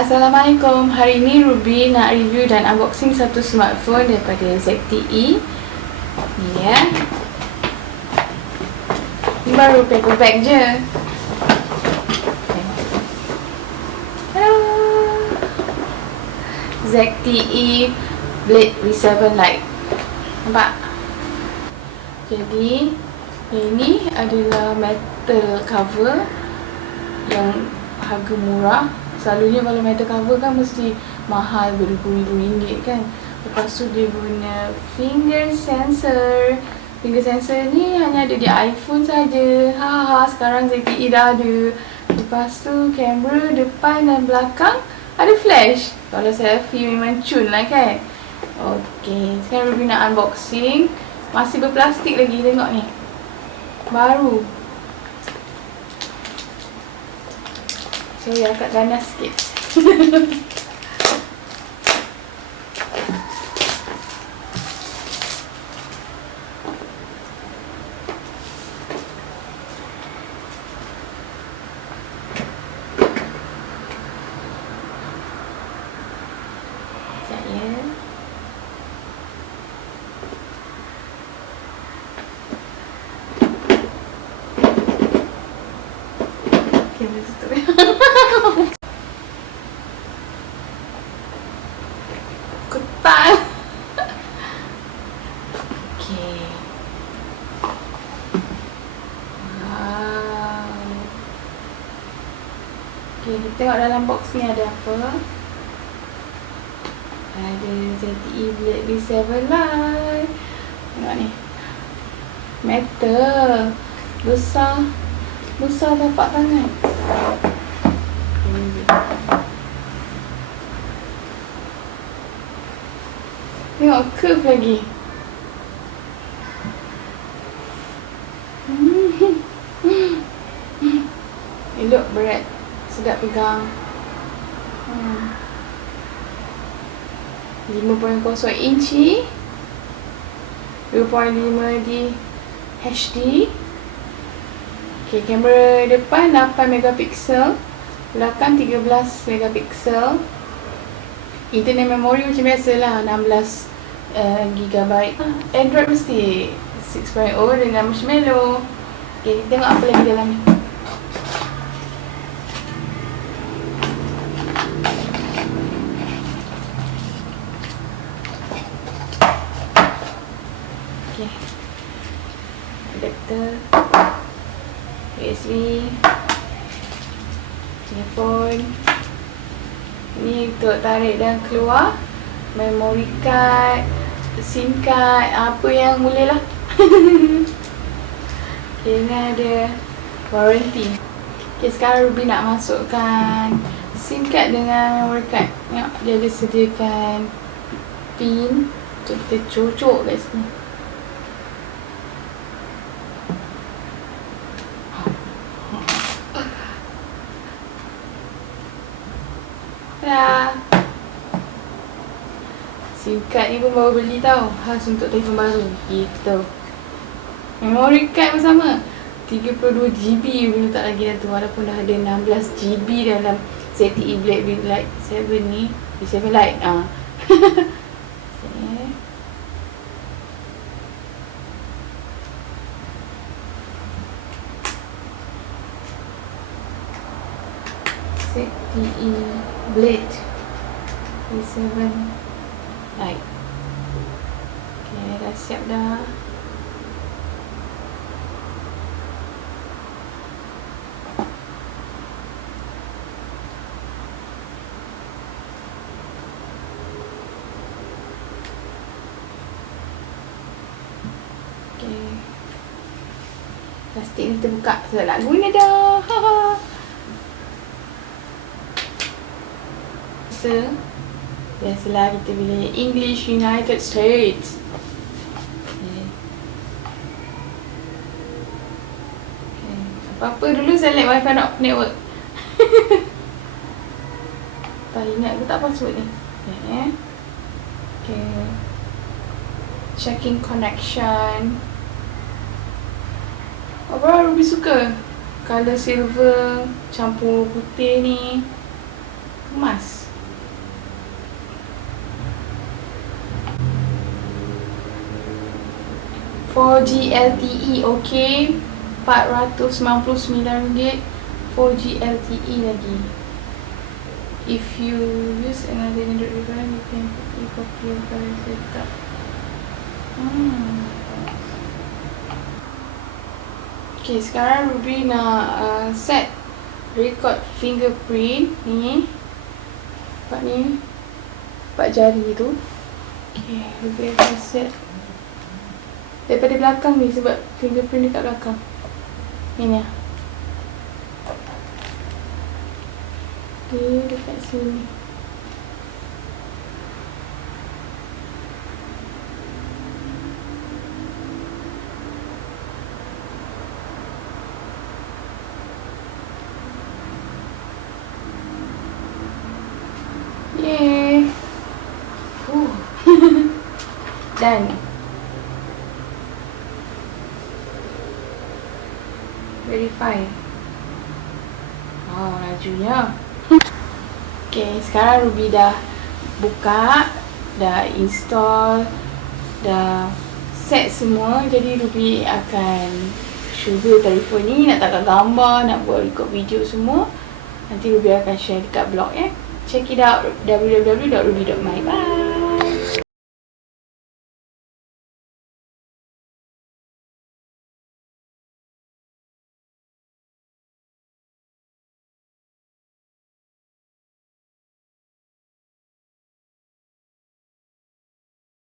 Assalamualaikum. Hari ini Ruby nak review dan unboxing satu smartphone daripada ZTE. Ni ya. Ni baru paper bag je. Hello. ZTE Blade V7 Lite. Nampak? Jadi ini adalah metal cover yang harga murah. Selalunya kalau metal cover kan mesti mahal beribu-ribu ringgit kan. Lepas tu dia guna finger sensor. Finger sensor ni hanya ada di iPhone saja. Haha, sekarang ZTE dah ada. Lepas tu kamera depan dan belakang ada flash. Kalau selfie memang cun lah kan. Okey, sekarang Ruby nak unboxing. Masih berplastik lagi, tengok ni. Baru. So ya, agak ganas sikit. Sekejap ya. Okay, boleh tutup ya. Ketat. Okay. Wow. Okay, kita tengok dalam box ni ada apa. Ada ZTE Blade V7 Lite. Tengok ni. Metal. Besar. Besar tapak tangan. Tengok curve lagi. Elok, berat. Sedap pegang. 5.0 inci. 2.5D HD. Okay, kamera depan 8 megapiksel, belakang 13 megapiksel. Internal memory macam biasalah 16 GB. Android mesti 6.0 dengan Marshmallow. Okay, tengok apa lagi dalam ni. Okay, adapter, USB, telefon. Ni untuk tarik dan keluar. Memory card, SIM card, apa yang boleh lah. Okay, ni ada warranty. Okay, sekarang Ruby nak masukkan SIM card dengan memory card. Tengok, dia ada sediakan pin untuk kita cocok kat sini. Dah. SIM card ni pun baru beli tau. Khas untuk telefon baru. Gitu. Memory card pun sama. 32GB pun letak lagi dah tu. Walaupun dah ada 16GB dalam ZTE Blade V7 ni. V7 Lite. ZTE Blade V7 Lite. Okay, dah siap dah. Okay, plastik ni terbuka sebab nak guna dah. Biasalah kita pilih English United States. Okay. Apa-apa dulu select Wi-Fi network. Tak ingat ke tak password ni. Okay. Checking connection. Apa Ruby suka? Color silver campur putih ni. Emas. $4G LTE, okay. RM499. 4G LTE lagi. If you use another Android device, you can copy your file setup. Okay, sekarang Ruby nak set record fingerprint ni. Empat jari tu. Okay, Ruby akan set daripada belakang ni sebab fingerprint dekat belakang. Ni. Dia dekat sini. Yay. Done. Verify. Lajunya. Okay, sekarang Ruby dah buka, dah install, dah set semua. Jadi Ruby akan cuba telefon ni, nak tangkap gambar, nak buat record video semua. Nanti Ruby akan share dekat blog ya. Check it out, www.ruby.my. Bye.